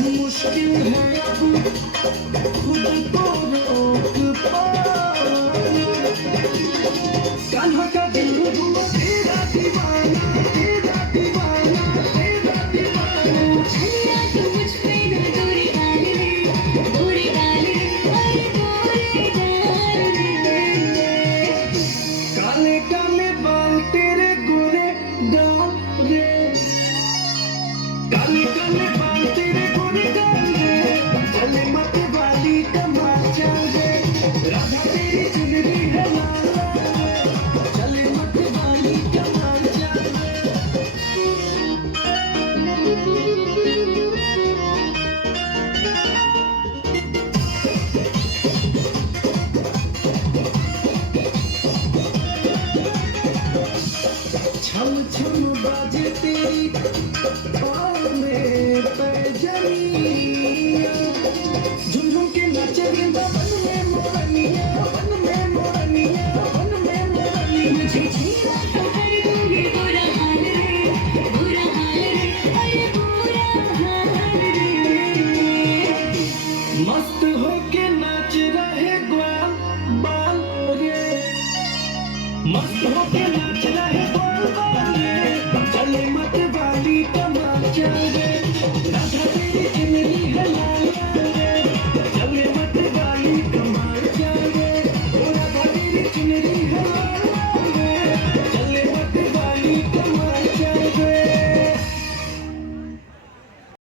मुश्किल है अब खुद को रोक पाना। कान्हा का दिल हुआ तेरा दीवाना, तेरा दीवाना, तेरा दीवाना। चलिया तू मुझ पे ना दूरी डाले, दूरी डाले, अरे दूरी डाले। काले काले बाल तेरे गोरे गाल रे, काले काले बाल तेरे गोरे गाल रे, चले मत वाली कमाल चल रे, राधा तेरी चुनरी है लाल लाल रे, चले मत वाली कमाल चल रे। छम छम बाजे तेरी बाहों में पैजनिया, झुम झुम के नाचे रिंदा वन में मोरनिया, वन में मोरनिया, वन में मोरनिया। मुझे छेड़ा तो कर दूंगी बुरा हाल रे, बुरा हाल रे, अरे बुरा हाल रे। मस्त होके नाच रहे ग्वाल बाल रे, मस्त होके नाच रहे ग्वाल बाल रे, चले मत वाली कमाल चल रे, राधा तेरी